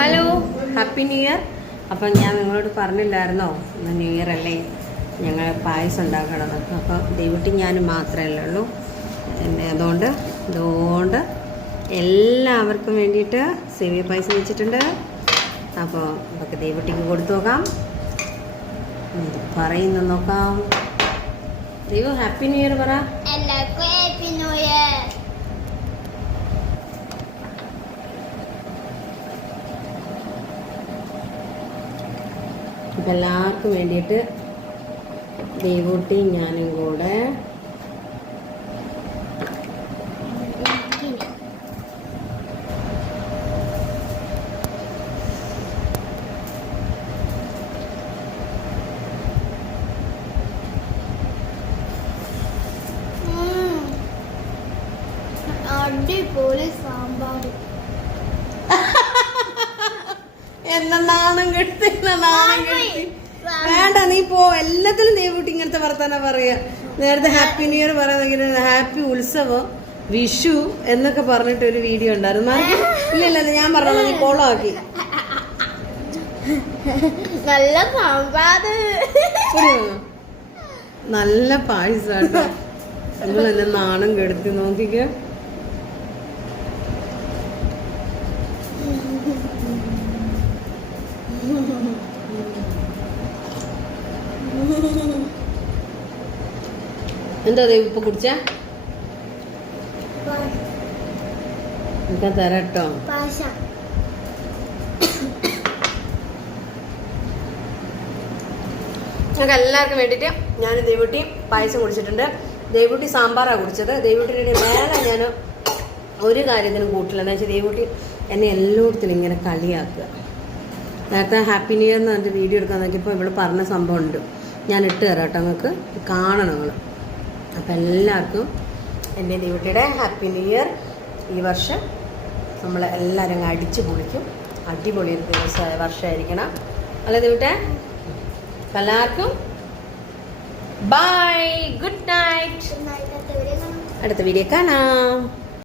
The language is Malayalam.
Hello, happy new year. അപ്പം ഞാൻ നിങ്ങളോട് പറഞ്ഞില്ലായിരുന്നോ, ഇന്ന് ന്യൂ ഇയർ അല്ലേ, ഞങ്ങൾ പായസം ഉണ്ടാക്കണമെന്നൊക്കെ. അപ്പം ദൈവട്ടി ഞാൻ മാത്രമല്ലേ ഉള്ളൂ. അതുകൊണ്ട് എല്ലാവർക്കും വേണ്ടിയിട്ട് സേമിയ പായസം വെച്ചിട്ടുണ്ട്. അപ്പോൾ നമുക്ക് ദൈവട്ടിക്ക് കൊടുത്തു നോക്കാം, പറയുന്നു നോക്കാം. ദൈവം ഹാപ്പി ന്യൂ ഇയർ പറ. എല്ലാവർക്കും ഹാപ്പി ന്യൂ ഇയർ. അപ്പം എല്ലാവർക്കും വേണ്ടിയിട്ട് ദൈവൂട്ടി ഞാനും കൂടെ അടിപൊളി സാമ്പാർ. നാണം കെടുത്തി. വേണ്ട, നീ പോ. എല്ലാത്തിലും ദൈവൂട്ടി ഇങ്ങനത്തെ വർത്താനം പറയാ. നേരത്തെ ഹാപ്പി ന്യൂ ഇയർ പറയുന്നെങ്കിൽ ഹാപ്പി ഉത്സവം, വിഷു എന്നൊക്കെ പറഞ്ഞിട്ട് ഒരു വീഡിയോ ഉണ്ടായിരുന്നു. ഇല്ല ഞാൻ പറഞ്ഞോ, നീ കോളാക്കി. നല്ല സാമ്പാർ, നല്ല പായസാട്ടോ. നിങ്ങൾ എന്നെ നാണം കെടുത്തി നോക്കിക്കോ. എന്താ ഇപ്പൊ കുടിച്ച തരട്ടോ. ഞങ്ങൾക്ക് എല്ലാവർക്കും വേണ്ടിയിട്ട് ഞാൻ ദൈവൂട്ടി പായസം കുടിച്ചിട്ടുണ്ട്. ദൈവൂട്ടി സാമ്പാറാണ് കുടിച്ചത്. ദൈവൂട്ടിയുടെ മേലെ ഞാൻ ഒരു കാര്യത്തിനും കൂട്ടില്ല. എന്താ വെച്ചാൽ ദൈവൂട്ടി എന്നെ എല്ലായിടത്തിനും ഇങ്ങനെ കളിയാക്കുക. നേരത്തെ ഹാപ്പി ന്യൂ ഇയർ എന്ന് പറഞ്ഞിട്ട് വീഡിയോ എടുക്കാൻ നോക്കിയപ്പോൾ ഇവള് പറഞ്ഞ സംഭവം ഉണ്ട്, ഞാൻ ഇട്ട് തരാം കേട്ടോ, നിങ്ങൾക്ക് കാണണം നിങ്ങൾ. അപ്പം എല്ലാവർക്കും എൻ്റെ ദൈവട്ടിയുടെ ഹാപ്പി ന്യൂ ഇയർ. ഈ വർഷം നമ്മൾ എല്ലാവരും അങ്ങ് അടിച്ചു പൊളിക്കും. അടിപൊളി ഒരു വർഷമായിരിക്കണം അല്ലേ ദൈവട്ടെ? എല്ലാവർക്കും ബൈ, ഗുഡ് നൈറ്റ്. അടുത്ത വീഡിയോ കാണാം.